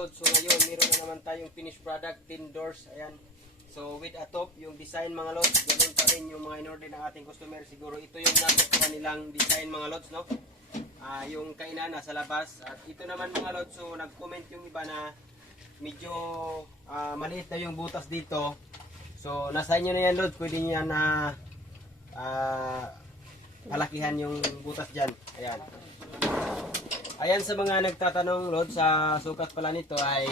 lods. So ngayon, meron na naman tayong finished product, 10 doors. Ayan. So with a top, yung design mga lods, ganun pa rin yung mga in-order ng ating customer. Siguro ito yung nagustuhan nilang design mga lods, no? Ah, yung kainan nasa labas. At ito naman mga lods, so nag-comment yung iba na medyo ah, maliit na yung butas dito. So nasa inyo na yan lods, pwede nyo na ah, palakihan yung butas dyan. Ayan. Ayan sa mga nagtatanong Lord, sa sukat pala nito ay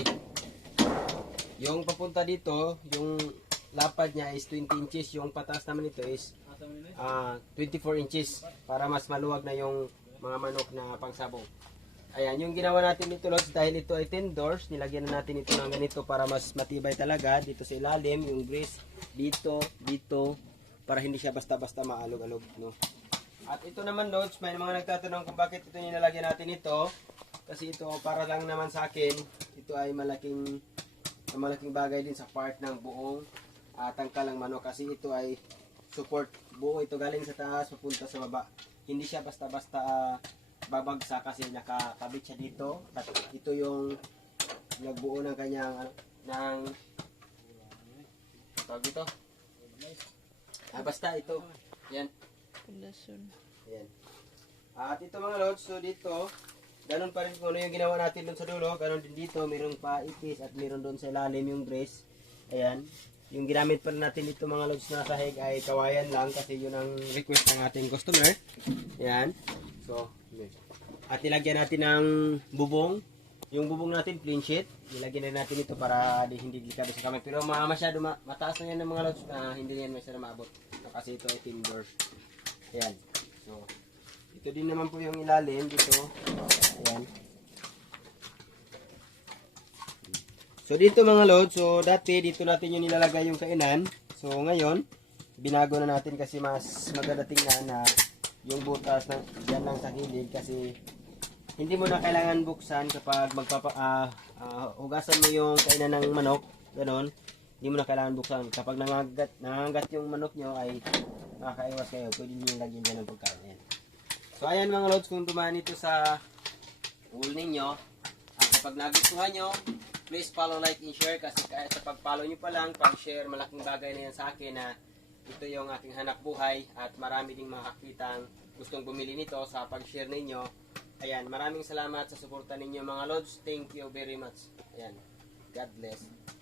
yung papunta dito, yung lapad niya is 20 inches, yung pataas naman nito is ah, 24 inches para mas maluwag na yung mga manok na pangsabong. Ayan, yung ginawa natin dito Lord, dahil ito ay 10 doors, nilagyan na natin ito ng ganito para mas matibay talaga dito sa ilalim, yung grease dito, dito, para hindi siya basta-basta maalog-alog, no? At ito naman Lods, may mga nagtatanong kung bakit ito nilalagyan natin ito. Kasi ito para lang naman sa akin, ito ay malaking malaking bagay din sa part ng buong uh, tangkal ng manok kasi ito ay support buo ito galing sa taas papunta sa baba. Hindi siya basta-basta ah, babagsak kasi nakakabit siya dito at ito yung nagbuo ng kanyang ng tawag dito. Ah, basta ito. Yan. Pulason. Ayan. At ito mga lods, so dito, ganun pa rin kung ano yung ginawa natin doon sa dulo, ganun din dito, mayroong pa ipis at mayroon doon sa ilalim yung brace. Ayan. Yung ginamit pa natin dito mga lods na sahig ay kawayan lang kasi yun ang request ng ating customer. Ayan. So, at nilagyan natin ng bubong. Yung bubong natin, clean sheet. Nilagyan na natin ito para di, hindi delikado sa kamay. Pero masyado, ma- mataas na yan ng mga lods na hindi yan masyado maabot. Kasi ito ay timbers. Ayan. So, ito din naman po yung ilalim dito. Ayan. So, dito mga load, so dati dito natin yung nilalagay yung kainan. So, ngayon, binago na natin kasi mas maganda tingnan na yung butas na yan lang sa gilid kasi hindi mo na kailangan buksan kapag magpapa ah, ah, hugasan mo yung kainan ng manok, ganon. Hindi mo na kailangan buksan. Kapag nangagat, nangagat yung manok nyo ay nakakaiwas kayo. Pwede nyo lagyan dyan ng pagkain. Ayan. So ayan mga lods, kung dumaan ito sa pool ninyo, at kapag nagustuhan nyo, please follow, like, and share kasi kahit sa pag-follow nyo pa lang, pag-share, malaking bagay na yan sa akin na ito yung aking hanap buhay at marami ding makakitang gustong bumili nito sa pag-share ninyo. Ayan, maraming salamat sa suporta ninyo mga lods. Thank you very much. Ayan, God bless.